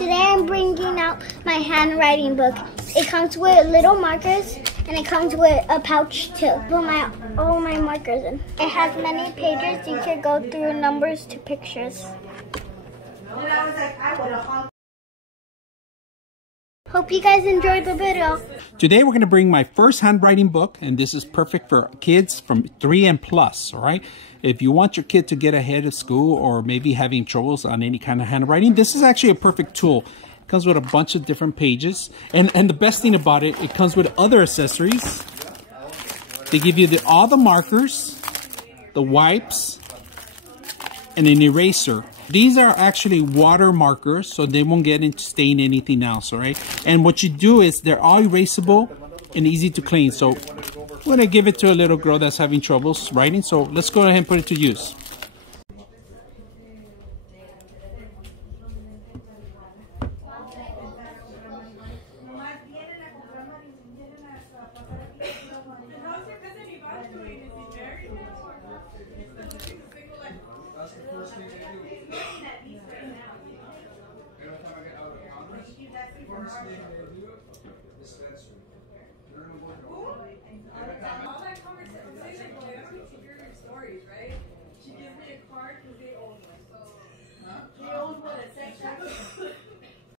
Today I'm bringing out my handwriting book. It comes with little markers and it comes with a pouch to put all my markers in. It has many pages. You can go through numbers to pictures. Hope you guys enjoyed the video. Today we're going to bring my first handwriting book, and this is perfect for kids from 3 and plus, all right? If you want your kid to get ahead of school or maybe having troubles on any kind of handwriting, this is actually a perfect tool. It comes with a bunch of different pages, and the best thing about it, it comes with other accessories. They give you all the markers, the wipes, and an eraser. These are actually water markers, so they won't get into stain anything else, all right? And what you do is they're all erasable and easy to clean. So I'm gonna give it to a little girl that's having troubles writing. So let's go ahead and put it to use.